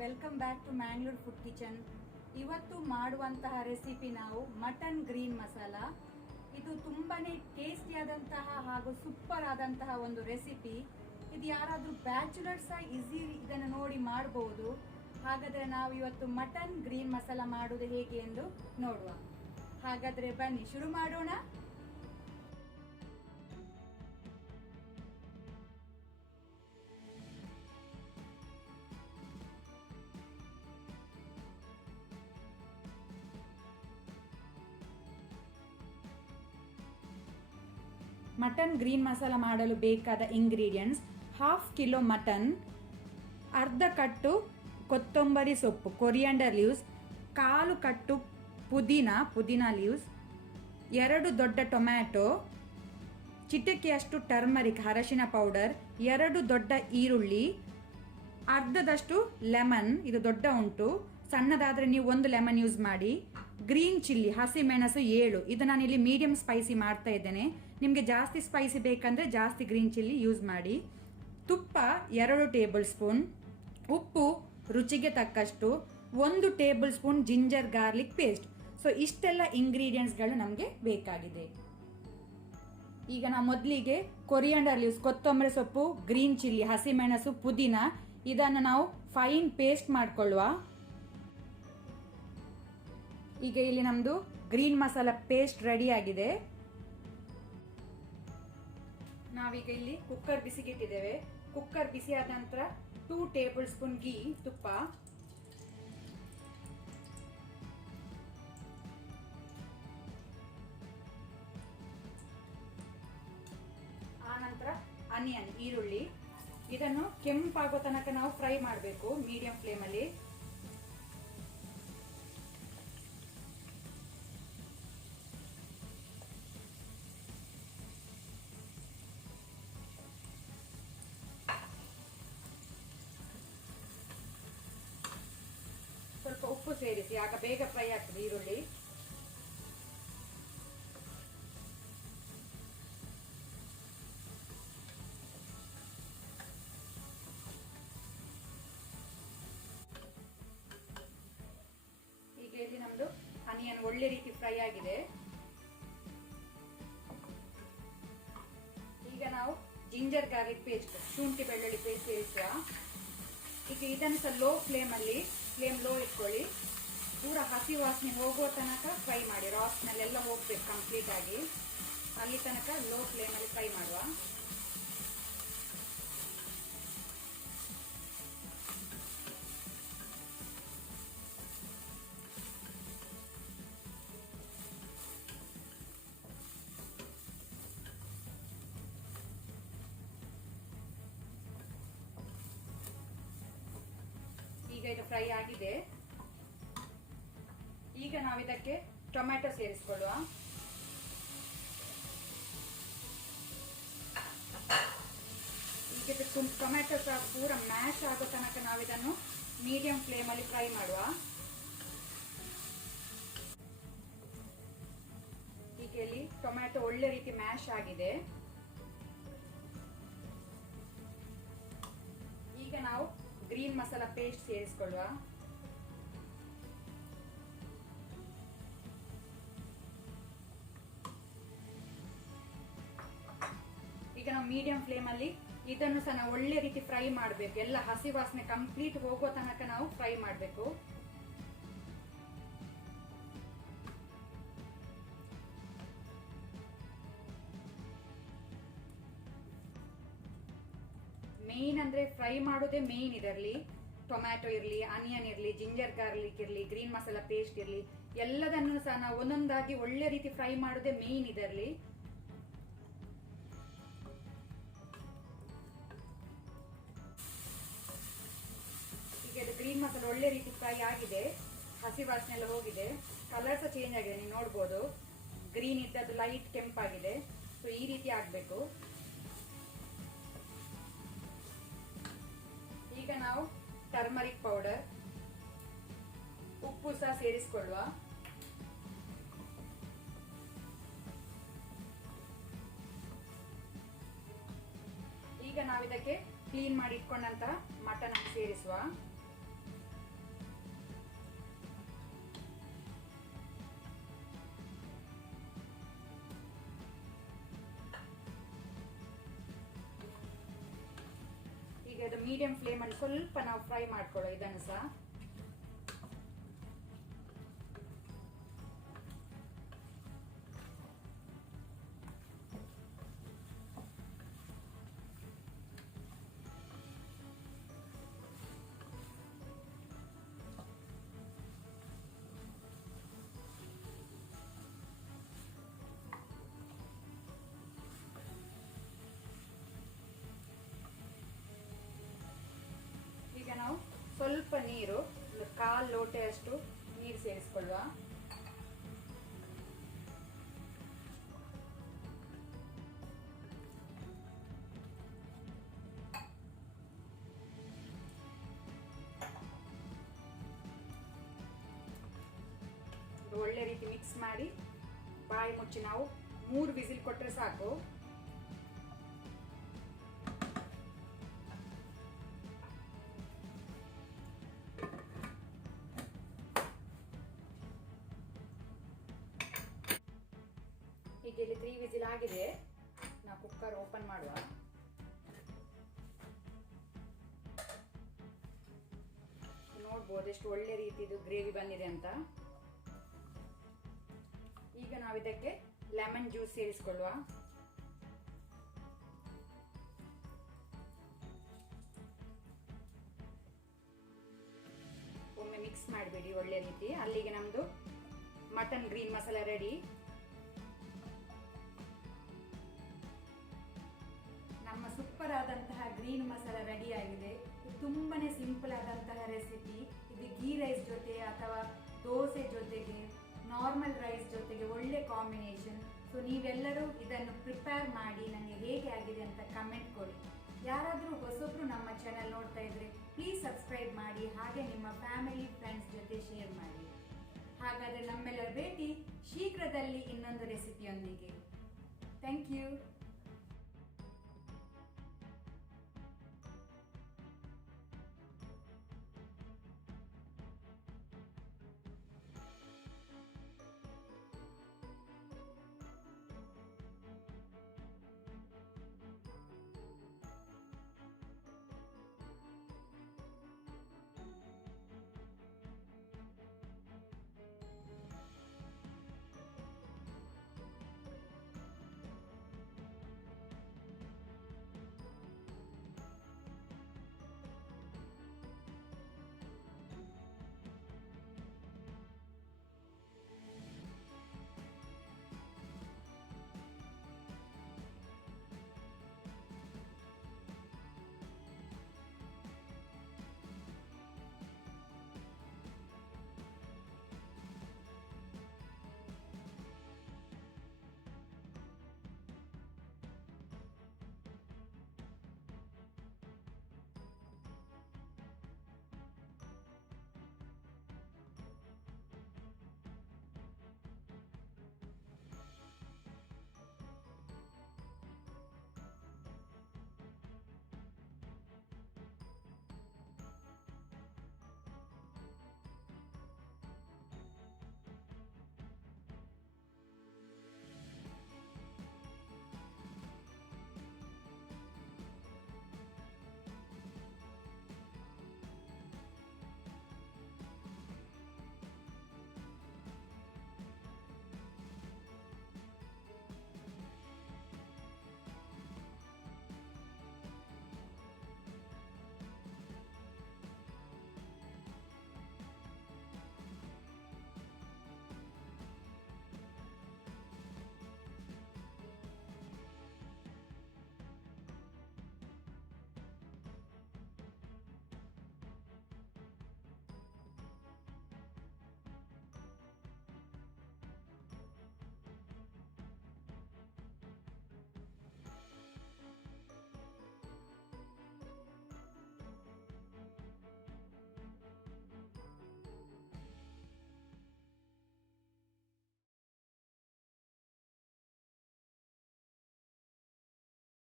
Welcome back to Mangalore food kitchen. ಇವತ್ತು ಮಾಡುವಂತಹ recipe ನಾವು ಮಟನ್ ಗ್ರೀನ್ ಮಸಾಲ. ಇದು ತುಂಬಾನೇ ಟೇಸ್ಟಿಯಾದಂತಹ ಹಾಗೂ ಸೂಪರ್ ಆದಂತಹ ಒಂದು ರೆಸಿಪಿ. ಇದು ಯಾರಾದ್ರೂ ಬ್ಯಾಚುಲರ್ಸ್ ಈಸಿ ಇದನ್ನು ನೋಡಿ ಮಾಡಬಹುದು. ಹಾಗಾದ್ರೆ ನಾವು ಇವತ್ತು ಮಟನ್ ಗ್ರೀನ್ ಮಸಾಲ ಮಾಡುವುದು ಹೇಗೆ ಎಂದು ನೋಡುವ. ಹಾಗಾದ್ರೆ ಬನ್ನಿ ಶುರು ಮಾಡೋಣ. ಮಟನ್ ಗ್ರೀನ್ ಮಸಾಲ ಮಾಡಲು ಬೇಕಾದ ಇಂಗ್ರೀಡಿಯೆಂಟ್ಸ್: ಹಾಫ್ ಕಿಲೋ ಮಟನ್, ಅರ್ಧ ಕಟ್ಟು ಕೊತ್ತಂಬರಿ ಸೊಪ್ಪು ಕೊರಿಯಾಂಡರ್ ಲೀವ್ಸ್, ಕಾಲು ಕಟ್ಟು ಪುದೀನಾ ಲೀವ್ಸ್, 2 ದೊಡ್ಡ ಟೊಮ್ಯಾಟೊ, ಚಿಟಿಕೆಯಷ್ಟು ಟರ್ಮರಿಕ್ ಅರಶಿನ ಪೌಡರ್, 2 ದೊಡ್ಡ ಈರುಳ್ಳಿ, ಅರ್ಧದಷ್ಟು ಲೆಮನ್, ಇದು ದೊಡ್ಡ ಉಂಟು, ಸಣ್ಣದಾದ್ರೆ ನೀವು 1 ಲೆಮನ್ ಯೂಸ್ ಮಾಡಿ, ಗ್ರೀನ್ ಚಿಲ್ಲಿ ಹಸಿಮೆಣಸು 7, ಇದು ನಾನು ಇಲ್ಲಿ ಮೀಡಿಯಂ ಸ್ಪೈಸಿ ಮಾಡ್ತಾ ಇದ್ದೇನೆ. ನಿಮಗೆ ಜಾಸ್ತಿ ಸ್ಪೈಸಿ ಬೇಕಂದ್ರೆ ಜಾಸ್ತಿ ಗ್ರೀನ್ ಚಿಲ್ಲಿ ಯೂಸ್ ಮಾಡಿ. ತುಪ್ಪ 2 ಟೇಬಲ್ ಸ್ಪೂನ್, ಉಪ್ಪು ರುಚಿಗೆ ತಕ್ಕಷ್ಟು, 1 table spoon ginger garlic paste. So ಇಷ್ಟೆಲ್ಲ ಇಂಗ್ರೀಡಿಯೆಂಟ್ಸ್ಗಳು ನಮಗೆ ಬೇಕಾಗಿದೆ. ಈಗ ನಾವು ಮೊದಲಿಗೆ ಕೊರಿಯಾಂಡರ್ ಲೀವ್ಸ್ ಕೊತ್ತಂಬರಿ ಸೊಪ್ಪು, ಗ್ರೀನ್ ಚಿಲ್ಲಿ ಹಸಿಮೆಣಸು, ಪುದೀನ ಇದನ್ನು ನಾವು ಫೈನ್ ಪೇಸ್ಟ್ ಮಾಡ್ಕೊಳ್ಳುವ. ಈಗ ಇಲ್ಲಿ ನಮ್ದು ಗ್ರೀನ್ ಮಸಾಲ ಪೇಸ್ಟ್ ರೆಡಿ ಆಗಿದೆ. ನಾವೀಗ ಇಲ್ಲಿ ಕುಕ್ಕರ್ ಬಿಸಿಗಿಟ್ಟಿದ್ದೇವೆ. ಕುಕ್ಕರ್ ಬಿಸಿ ಆದ ನಂತರ 2 ಟೇಬಲ್ ಸ್ಪೂನ್ ಗೀ ತುಪ್ಪ, ಆ ನಂತರ ಆನಿಯನ್ ಈರುಳ್ಳಿ, ಇದನ್ನು ಕೆಂಪಾಗೋ ತನಕ ನಾವು ಫ್ರೈ ಮಾಡಬೇಕು ಮೀಡಿಯಂ ಫ್ಲೇಮ್ ಅಲ್ಲಿ. ಸ್ವಲ್ಪ ಉಪ್ಪು ಸೇರಿಸಿ, ಆಗ ಬೇಗ ಫ್ರೈ ಆಗ್ತದೆ ಈರುಳ್ಳಿ. ಈಗ ಇಲ್ಲಿ ನಮ್ದು ಆನಿಯನ್ ಒಳ್ಳೆ ರೀತಿ ಫ್ರೈ ಆಗಿದೆ. ಈಗ ನಾವು ಜಿಂಜರ್ ಗಾರ್ಲಿಕ್ ಪೇಸ್ಟ್, ಶುಂಠಿ ಬೆಳ್ಳುಳ್ಳಿ ಪೇಸ್ಟ್ ಸೇರಿಸುವ. ಈಗ ಇದನ್ನು ಸಹ ಲೋ ಫ್ಲೇಮ್ ಲೋ ಇಟ್ಕೊಳ್ಳಿ. ಪೂರ ಹಸಿ ವಾಸನೆ ಹೋಗುವ ತನಕ ಫ್ರೈ ಮಾಡಿ. ರಾ ಸ್ಮೆಲ್ ಎಲ್ಲ ಹೋಗ್ಬೇಕು ಕಂಪ್ಲೀಟ್ ಆಗಿ, ಅಲ್ಲಿ ತನಕ ಲೋ ಫ್ಲೇಮ್ ಅಲ್ಲಿ ಫ್ರೈ ಮಾಡುವ. ಈಗ ಇದು ಫ್ರೈ ಆಗಿದೆ. ಈಗ ನಾವು ಇದಕ್ಕೆ ಟೊಮ್ಯಾಟೊ ಸೇರಿಸಿಕೊಳ್ಳುವ. ಈಗ ಟೊಮ್ಯಾಟೊ ಸಹ ಪೂರ ಮ್ಯಾಶ್ ಆಗೋ ತನಕ ನಾವು ಇದನ್ನು ಮೀಡಿಯಂ ಫ್ಲೇಮ್ ಅಲ್ಲಿ ಫ್ರೈ ಮಾಡುವ. ಈಗ ಇಲ್ಲಿ ಟೊಮ್ಯಾಟೊ ಒಳ್ಳೆ ರೀತಿ ಮ್ಯಾಶ್ ಆಗಿದೆ. ಈಗ ನಾವು ಗ್ರೀನ್ ಮಸಾಲ ಪೇಸ್ಟ್ ಸೇರಿಸಿಕೊಳ್ಳುವ. ಈಗ ನಾವು ಮೀಡಿಯಂ ಫ್ಲೇಮ್ ಅಲ್ಲಿ ಇದನ್ನು ಸಹ ನಾವು ಒಳ್ಳೆ ರೀತಿ ಫ್ರೈ ಮಾಡಬೇಕು. ಎಲ್ಲ ಹಸಿ ವಾಸನೆ ಕಂಪ್ಲೀಟ್ ಹೋಗೋ ತನಕ ನಾವು ಫ್ರೈ ಮಾಡಬೇಕು. ಮೇನ್ ಅಂದ್ರೆ ಫ್ರೈ ಮಾಡೋದೇ ಮೇನ್. ಇದರಲ್ಲಿ ಟೊಮ್ಯಾಟೊ ಇರ್ಲಿ, ಆನಿಯನ್ ಇರ್ಲಿ, ಜಿಂಜರ್ ಗಾರ್ಲಿಕ್ ಇರ್ಲಿ, ಗ್ರೀನ್ ಮಸಾಲ ಪೇಸ್ಟ್ ಇರ್ಲಿ, ಎಲ್ಲದನ್ನು ಸಹ ನಾವು ಒಂದೊಂದಾಗಿ ಒಳ್ಳೆ ರೀತಿ ಫ್ರೈ ಮಾಡೋದೇ ಮೇನ್ ಇದರಲ್ಲಿ. ಈಗ ಇದು ಗ್ರೀನ್ ಮಸಾಲ ಒಳ್ಳೆ ರೀತಿ ಫ್ರೈ ಆಗಿದೆ, ಹಸಿ ವಾಸನೆ ಎಲ್ಲ ಹೋಗಿದೆ, ಕಲರ್ ಸಹ ಚೇಂಜ್ ಆಗಿದೆ. ನೀವು ನೋಡ್ಬೋದು, ಗ್ರೀನ್ ಇದ್ದದ್ದು ಲೈಟ್ ಕೆಂಪಾಗಿದೆ. ಸೊ ಈ ರೀತಿ ಆಗ್ಬೇಕು. ಈಗ ನಾವು ಟರ್ಮರಿಕ್ ಪೌಡರ್, ಉಪ್ಪು ಸಹ ಸೇರಿಸಿಕೊಳ್ಳುವ. ಈಗ ನಾವು ಇದಕ್ಕೆ ಕ್ಲೀನ್ ಮಾಡಿ ಇಟ್ಕೊಂಡಂತಹ ಮಟನ್ ಸೇರಿಸುವ. ಒಂದು ಮೀಡಿಯಂ ಫ್ಲೇಮಲ್ಲಿ ಸ್ವಲ್ಪ ನಾವು ಫ್ರೈ ಮಾಡ್ಕೊಳ್ಳೋ ಇದನ್ನು ಸಹ. ಈಗ ನಾವು ಸ್ವಲ್ಪ ನೀರು, ಒಂದು 1/4 ಲೋಟೆಯಷ್ಟು ನೀರು ಸೇರಿಸ್ಕೊಳ್ಳುವ. ಒಳ್ಳೆ ರೀತಿ ಮಿಕ್ಸ್ ಮಾಡಿ ಬಾಯಿ ಮುಚ್ಚಿ ನಾವು 3 ವಿಸಿಲ್ ಕೊಟ್ಟರೆ ಸಾಕು. ಈಗ ಇಲ್ಲಿ 3 ವಿಸಿಲ್ ಆಗಿದೆ. ನಾವು ಕುಕ್ಕರ್ ಓಪನ್ ಮಾಡುವ. ನೋಡ್ಬೋದು ಎಷ್ಟು ಒಳ್ಳೆ ರೀತಿದು ಗ್ರೇವಿ ಬಂದಿದೆ ಅಂತ. ಈಗ ನಾವು ಇದಕ್ಕೆ ಲೆಮನ್ ಜ್ಯೂಸ್ ಸೇರಿಸಿಕೊಳ್ಳುವ. ಒಮ್ಮೆ ಮಿಕ್ಸ್ ಮಾಡಬೇಡಿ ಒಳ್ಳೆ ರೀತಿ. ಅಲ್ಲಿಗೆ ನಮ್ದು ಮಟನ್ ಗ್ರೀನ್ ಮಸಾಲ ರೆಡಿ. ನಮ್ಮ ಸೂಪರ್ ಆದಂತಹ ಗ್ರೀನ್ ಮಸಾಲ ರೆಡಿ ಆಗಿದೆ. ತುಂಬಾನೇ ಸಿಂಪಲ್ ಆದಂತಹ ರೆಸಿಪಿ. ಇದು ಗೀ ರೈಸ್ ಜೊತೆ ಅಥವಾ ದೋಸೆ ಜೊತೆಗೆ, ನಾರ್ಮಲ್ ರೈಸ್ ಜೊತೆಗೆ ಒಳ್ಳೆ ಕಾಂಬಿನೇಷನ್. ಸೊ ನೀವೆಲ್ಲರೂ ಇದನ್ನು ಪ್ರಿಪೇರ್ ಮಾಡಿ ನನಗೆ ಹೇಗೆ ಆಗಿದೆ ಅಂತ ಕಮೆಂಟ್ ಕೊಡಿ. ಯಾರಾದರೂ ಹೊಸಬ್ರು ನಮ್ಮ ಚಾನೆಲ್ ನೋಡ್ತಾ ಇದ್ರೆ ಪ್ಲೀಸ್ ಸಬ್ಸ್ಕ್ರೈಬ್ ಮಾಡಿ, ಹಾಗೆ ನಿಮ್ಮ ಫ್ಯಾಮಿಲಿ ಫ್ರೆಂಡ್ಸ್ ಜೊತೆ ಶೇರ್ ಮಾಡಿ. ಹಾಗಾದರೆ ನಮ್ಮೆಲ್ಲರ ಭೇಟಿ ಶೀಘ್ರದಲ್ಲಿ ಇನ್ನೊಂದು ರೆಸಿಪಿಯೊಂದಿಗೆ. Thank you.